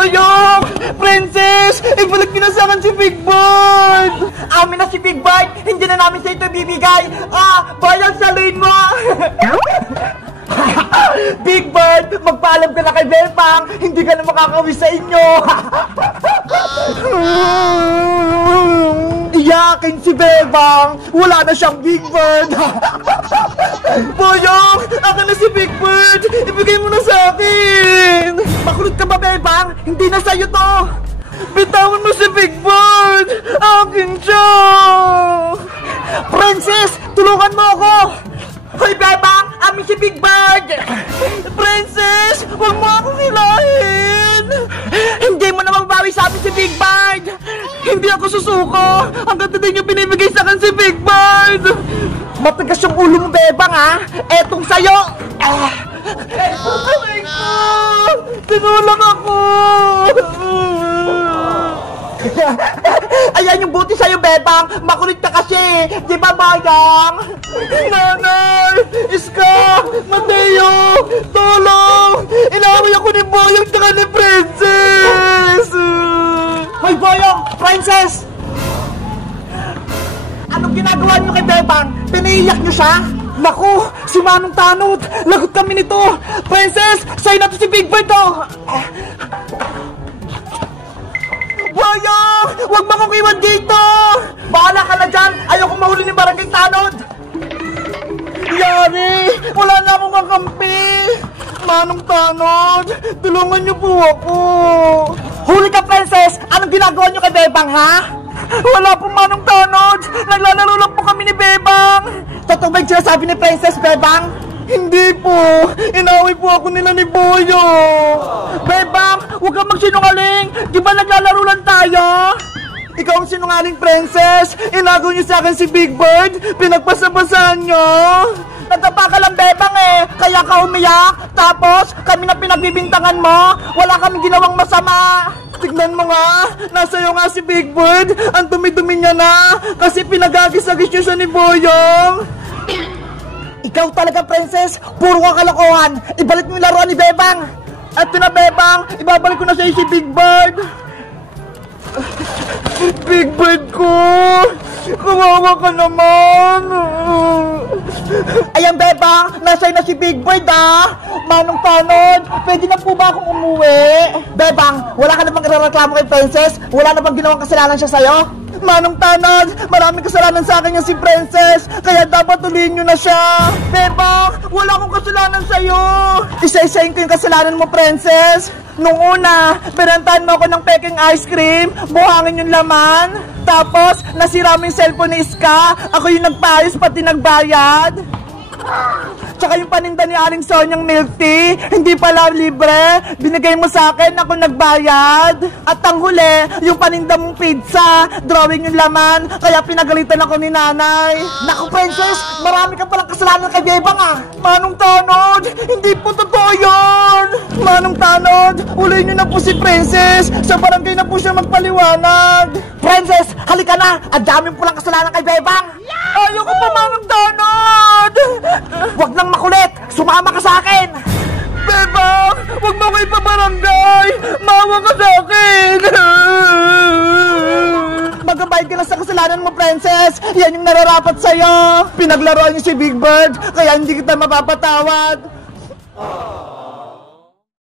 Boyong! Princess! Ibalik niyo na sa akin si Big Bird! Amin na si Big Bird! Hindi na namin sa ito bibigay! Boyong, saluhin mo! Big Bird, magpaalam ka na kay Bebang! Hindi ka na makakauwi sa inyo! Iyakin si Bebang! Wala na siyang Big Bird! Boyong! Akin na si Big Bird! Ibigay mo na sa akin! Makulot ka ba, Bebang? Hindi na sa'yo to! Bitawan mo si Big Bird! Akin siya! Princess! Tulungan mo ako! Hoy, Bebang! Amin si Big Bird! Princess! Huwag mo akong hilahin! Hindi mo na magbawi sa amin si Big Bird! Hindi ako susuko! Hanggang din yung pinibigay sa akin si Big Bird! Matigas yung ulo mo, Bebang, ha? Etong sa'yo! Aray ko! Tinulang ako! Ayan yung buti sa'yo, Bebang! Makulit ka kasi! Di ba, Bayang? Nanay! Iska! Mateo! Tulong! Inaway ako ni Boyong tsaka ni Princess! Hoy, Boyong! Princess! Anong ginagawa niyo kay Bebang? Piniiyak niyo siya? Naku! Si Manong Tanod! Lagot kami nito! Princess! Sa'yo na to si Big Bird, oh! Boyong! Huwag mo kong iwan dito! Bahala ka na dyan! Ayoko mahuli ni Barangay Tanod! Yari! Wala na akong kakampi! Manong Tanod! Tulungan niyo po ako! Huli ka, Princess! Anong ginagawa niyo kay Bebang, ha? Wala po, Manong Tanod! Naglalaro lang po kami ni Bebang! Totoo ba yung sinasabi ni Princess, Bebang? Hindi po! Inaway po ako nila ni Boyo! Bebang! Huwag kang magsinungaling! Di ba naglalaro lang tayo? Ikaw ang sinungaling, Princess! Inagaw niyo sa akin si Big Bird! Pinagpasabasahan niyo! Natapa ka lang, Bebang, eh! Kaya ka umiyak! Tapos, kami na pinagbibintangan mo! Wala kaming ginawang masama! Tignan mo nga! Nasa'yo nga si Big Bird! Ang dumi-dumi niya na! Kasi pinagagis-agis niyo siya ni Boyong! Ikaw talaga, Princess! Puro ka kalokohan! Ibalik mo yung laruan ni Bebang! At na, Bebang! Ibabalik ko na sa'yo si Big Bird! Big Bird ko! Kawawa ka naman! Ayan, Bebang! Nasa'yo na si Big Bird, ah! Manong Tanod! Pwede na po ba akong umuwi? Bebang! Wala ka na bang irareklamo kay Princess? Wala na bang ginawang kasalanan siya sa'yo? Manong Tanod! Maraming kasalanan sa akin yung si Princess! Kaya dapat ulihin nyo na siya! Bebang! Wala akong kasalanan sa'yo! Isa-isahin ko yung kasalanan mo, Princess! Nung una, binantahan mo ako ng peking ice cream, buhangin yung laman, tapos nasira mo yung cellphone ni Iska, ako yung nagpaayos pati nagbayad. Tsaka yung paninda ni Aling Sonyang milk tea, hindi pala libre, binigay mo sa akin, ako nagbayad. At ang huli, yung paninda mong pizza, drawing yung laman, kaya pinagalitan ako ni nanay. Naku, Princess, marami ka palang kasalanan kay Bebang, ah. Manong Tanod, hindi po totoo yun. Manong Tanod, ulihin niyo na po si Princess, sa barangay na po siya magpaliwanag. Princess, halika na, ang dami po lang kasalanan kay Bebang. Ayoko pa, Manong Tanod. Wag nang makulit! Sumama ka sa akin! Bebang! Huwag mo ko ipabarangay! Mawa ka sa akin! Magabayad ka na sa kasalanan mo, Princess! Yan yung nararapat sa'yo! Pinaglaruan niyo si Big Bird, kaya hindi kita mapapatawad!